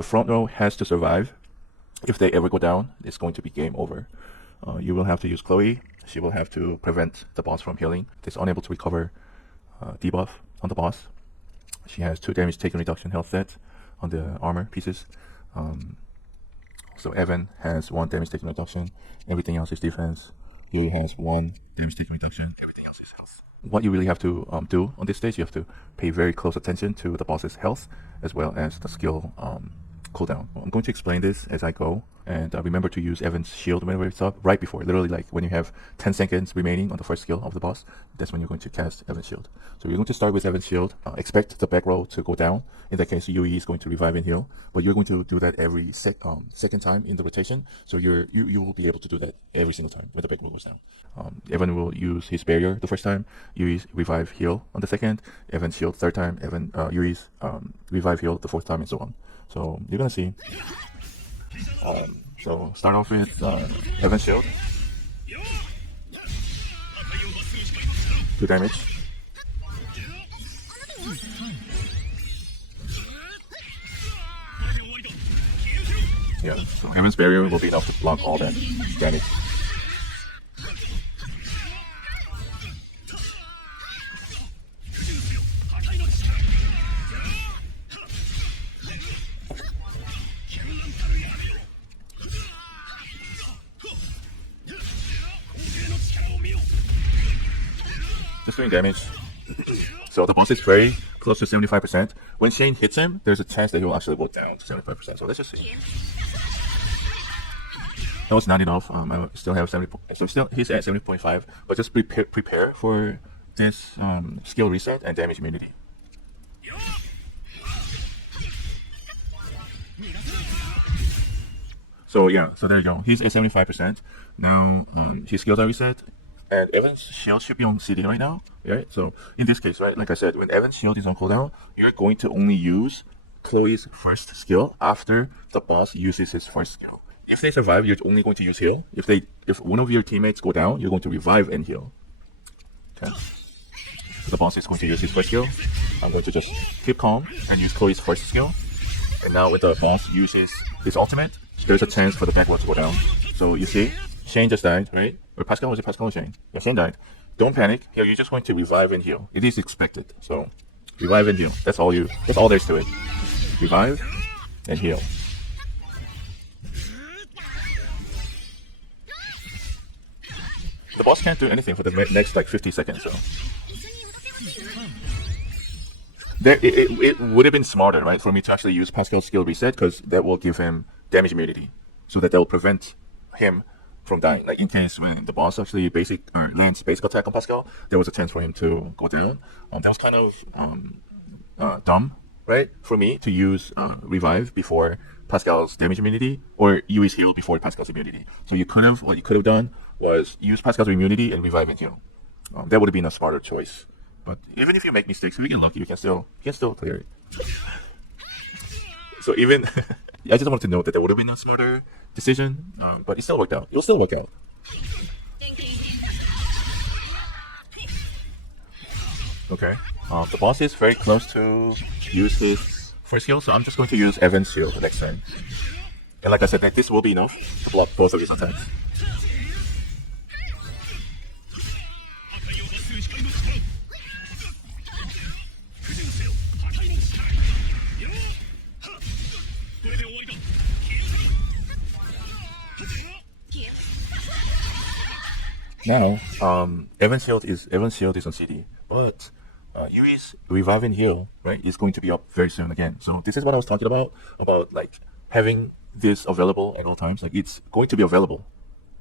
The front row has to survive. If they ever go down, it's going to be game over. You will have to use Chloe. She will have to prevent the boss from healing. It's unable to recover debuff on the boss. She has 2 damage taken reduction health set on the armor pieces. So Evan has 1 damage taken reduction. Everything else is defense. Yui has 1 damage taken reduction. Everything else is health. What you really have to do on this stage, you have to pay very close attention to the boss's health as well as the skill cooldown. I'm going to explain this as I go, and remember to use Evan's shield whenever it's up, right before, literally like when you have 10 seconds remaining on the first skill of the boss, that's when you're going to cast Evan's shield. So you're going to start with Evan's shield, expect the back row to go down. In that case, Yui is going to revive and heal, but you're going to do that every second time in the rotation, so you will be able to do that every single time when the back row goes down. Evan will use his barrier the first time, Yui's revive heal on the second, Evan's shield third time, Yui's revive heal the fourth time, and so on. So you're gonna see. So start off with Evan's shield. 2 damage. Yeah, so Evan's barrier will be enough to block all that damage. Just doing damage. So the boss is very close to 75%. When Shane hits him, there's a chance that he will actually go down to 75%. So let's just see. That was not enough. I still have 70. So still he's at 70.5. But just prepare for this skill reset and damage immunity. So yeah, so there you go. He's at 75%. Now his skills are reset. And Evan's shield should be on CD right now, right? So in this case, right, like I said, when Evan's shield is on cooldown, you're going to only use Chloe's first skill after the boss uses his first skill. If they survive, you're only going to use heal. If one of your teammates go down, you're going to revive and heal. Okay. The boss is going to use his first skill. I'm going to just keep calm and use Chloe's first skill. And now when the boss uses his ultimate, there's a chance for the back row to go down. So you see, Shane just died, right? Or Pascal, was it Pascal or Shane? Yeah, Shane died. Don't panic. Here, you're just going to revive and heal. It is expected. So, revive and heal. That's all there's to it. Revive and heal. The boss can't do anything for the next like 50 seconds, so. It would have been smarter, right, for me to actually use Pascal's skill reset, because that will give him damage immunity. So that will prevent him from dying. Like in case when the boss actually lands basic attack on Pascal, there was a chance for him to go down. That was kind of dumb, right, for me to use revive before Pascal's damage immunity, or Yui's heal before Pascal's immunity. So what you could have done was use Pascal's immunity and revive and heal. That would have been a smarter choice. But even if you make mistakes, if you get lucky, you can still clear it. So even I just wanted to note that would have been a smarter decision, but it still worked out. It'll still work out. Okay. The boss is very close to use his first skill, so I'm just going to use Evan's shield the next turn. And like I said, this will be enough to block both of his attacks. Now, Evan's shield is on CD, but Yui's revive and heal, right, is going to be up very soon again. So this is what I was talking about like having this available at all times. Like it's going to be available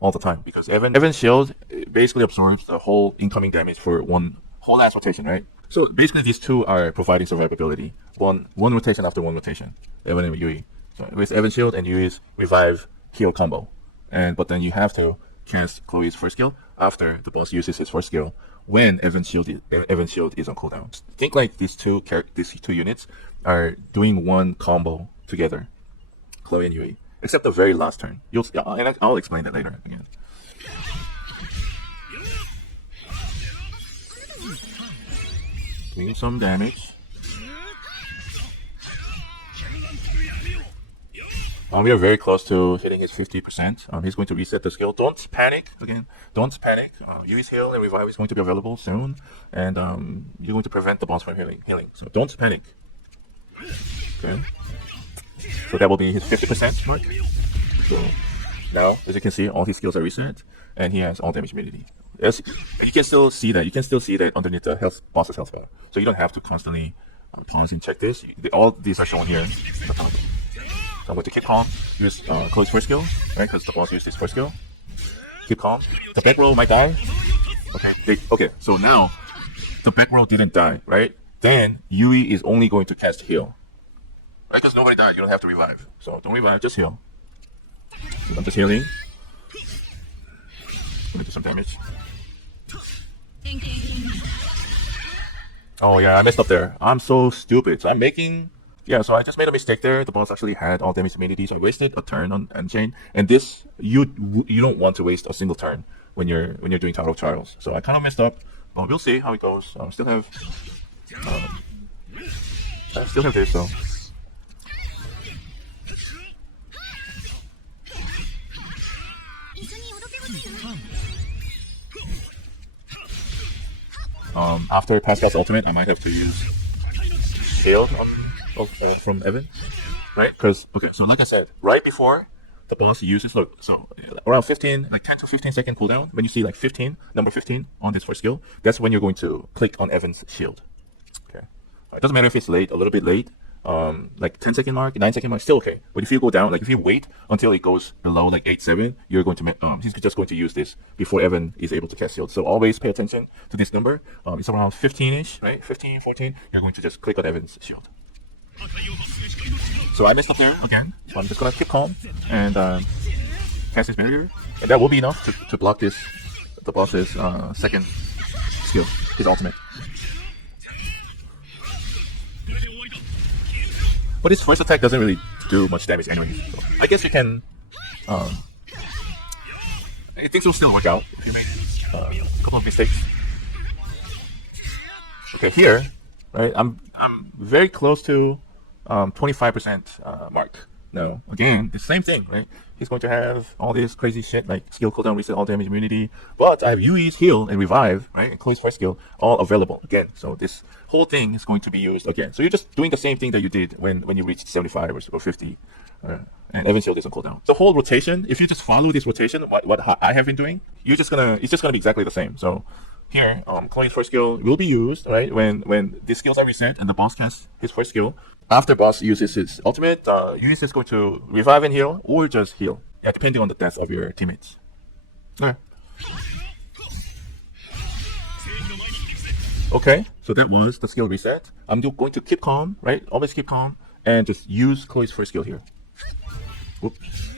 all the time because Evan's shield basically absorbs the whole incoming damage for one whole last rotation, right? So basically these two are providing survivability. One rotation after one rotation. Evan and Yui. So with Evan's shield and Yui's revive heal combo. But then you have to cast Chloe's first skill after the boss uses his first skill when Evan's shield is on cooldown. Think like these two units are doing one combo together, Chloe and Yui, except the very last turn. I'll explain that later again. Doing some damage. We are very close to hitting his 50%. He's going to reset the skill. Don't panic. Again, don't panic. Yui's heal and revive is going to be available soon, and you're going to prevent the boss from healing. So don't panic. Okay. So that will be his 50% mark. So now, as you can see, all his skills are reset, and he has all damage immunity. As you can still see that. You can still see that underneath the boss's health bar. So you don't have to constantly pause and check this. All these are shown here. So I'm going to keep calm. Use Chloe's first skill, right? Because the boss used his first skill. Keep calm. The back row might die. Okay. So now the back row didn't die, right? Then Yui is only going to cast heal, right? Because nobody died. You don't have to revive. So don't revive. Just heal. I'm just healing. Let me do some damage. Oh yeah, I messed up there. I'm so stupid. So so I just made a mistake there. The boss actually had all damage immunity, so I wasted a turn on Unchained. And this, you don't want to waste a single turn when you're doing Tower of Trials. So I kind of messed up, but we'll see how it goes. I still have this, so. After Pascal's ultimate, I might have to use shield from Evan, right? Because so like I said, right before the boss uses so around 10 to 15 second cooldown. When you see like number 15 on this first skill, that's when you're going to click on Evan's shield. Okay, it doesn't matter if it's late, a little bit late. Like 10-second mark, 9-second mark, still okay. But if you go down, like if you wait until it goes below like 8-7, you're going to he's just going to use this before Evan is able to cast shield. So always pay attention to this number. It's around 15-ish, right? 15, 14. You're going to just click on Evan's shield. So I messed up there again. So I'm just gonna keep calm and cast his barrier, and that will be enough to block the boss's second skill, his ultimate. But his first attack doesn't really do much damage anyway. So I guess you can. Things will still work out if you make a couple of mistakes. Okay, here, right? I'm very close to 25% mark. Now, again, the same thing, right? He's going to have all this crazy shit like skill cooldown, reset, all damage immunity. But I have Yui's heal and revive, right? And Chloe's first skill, all available again. So this whole thing is going to be used again. So you're just doing the same thing that you did when you reached 75 or 50. And Evan's heal doesn't cool down. The whole rotation, if you just follow this rotation, what I have been doing, it's just gonna be exactly the same. So here, Chloe's first skill will be used, right? When the skills are reset and the boss casts his first skill. After boss uses his ultimate, Yui is going to revive and heal, or just heal, depending on the death of your teammates. Okay, so that was the skill reset. I'm going to keep calm, right? Always keep calm, and just use Chloe's first skill here. Whoops.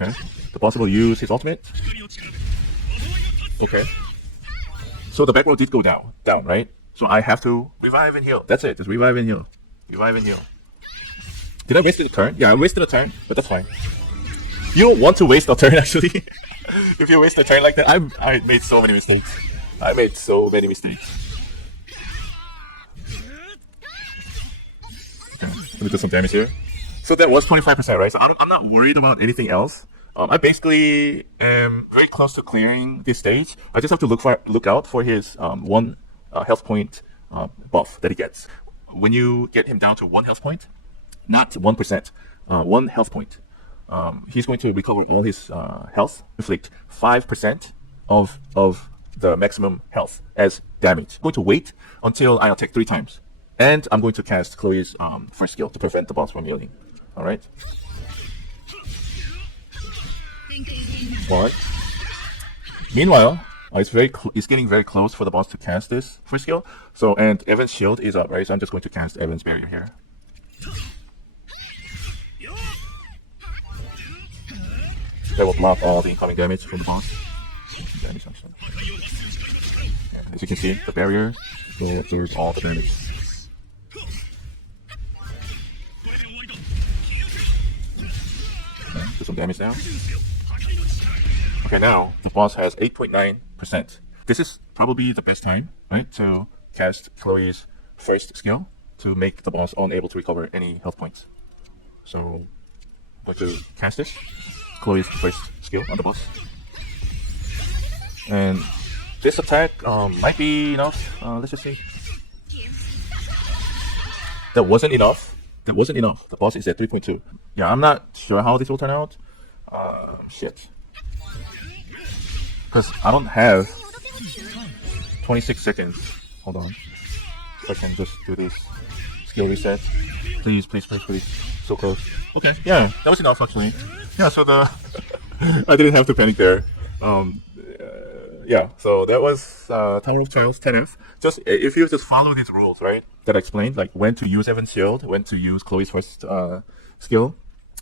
Okay, the boss will use his ultimate. Okay, so the back row did go down, right? So I have to revive and heal. That's it. Just revive and heal. Revive and heal. Did I waste a turn? Yeah, I wasted a turn, but that's fine. You don't want to waste a turn, actually. If you waste a turn like that, I made so many mistakes. Okay, let me do some damage here. So that was 25%, right? So I'm not worried about anything else. I basically am very close to clearing this stage. I just have to look out for his one health point buff that he gets. When you get him down to 1 health point, not 1%, 1 health point, he's going to recover all his health, inflict 5% of the maximum health as damage. I'm going to wait until I attack 3 times, and I'm going to cast Chloe's first skill to prevent the boss from healing. All right. But meanwhile, it's getting very close for the boss to cast this first skill. So, and Evan's shield is up, right? So I'm just going to cast Evan's barrier here. That will block all the incoming damage from the boss. As you can see, the barrier will absorb all the damage. Okay, do some damage now. Okay, now the boss has 8.9%. This is probably the best time, right, to cast Chloe's first skill. to make the boss unable to recover any health points. So I'm going to cast this, Chloe's first skill on the boss. And this attack might be enough. Let's just see. That wasn't enough. That wasn't enough. The boss is at 3.2. Yeah, I'm not sure how this will turn out. Shit. Because I don't have 26 seconds. Hold on. If I can just do this skill reset. Please, please, please, please. So close. Okay, yeah, that was enough actually. Yeah, so the I didn't have to panic there. Yeah, so that was Tower of Trials 10F. Just if you just follow these rules, right, that I explained, like when to use Evan's Shield, when to use Chloe's first skill,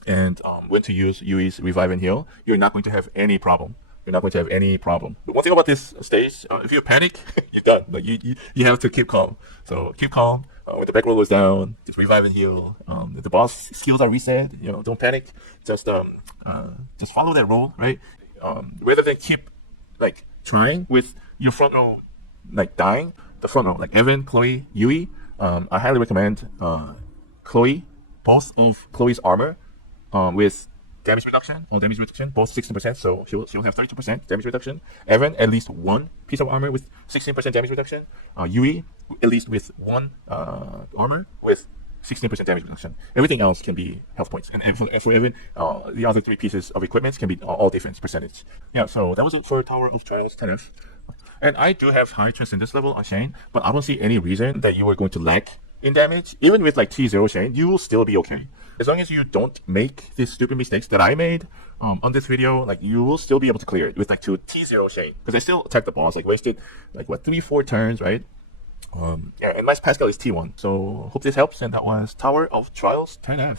and when to use Yui's Revive and Heal, you're not going to have any problem. You're not going to have any problem. But one thing about this stage, if you panic, you're done. Like you have to keep calm. So keep calm. When the back roll is down, just revive and heal. If the boss skills are reset, don't panic. Just follow that rule, right? Rather than keep like trying with your front row, like dying. The front row, like Evan, Chloe, Yui. I highly recommend Chloe, both of Chloe's armor, with damage reduction, both 16%, so she'll have 32% damage reduction. Evan, at least one piece of armor with 16% damage reduction. Yui, at least with one armor with 16% damage reduction. Everything else can be health points. And for Evan, the other three pieces of equipment can be all defense percentage. Yeah, so that was it for Tower of Trials 10F. And I do have high Transcendence level on Shane, but I don't see any reason that you are going to lack in damage. Even with like T0 Shane, you will still be okay. As long as you don't make these stupid mistakes that I made on this video, like you will still be able to clear it with like T0 Shane. Because I still attacked the boss, like wasted like what 3-4 turns, right? Yeah, and my Pascal is T1. So hope this helps, and that was Tower of Trials 10F.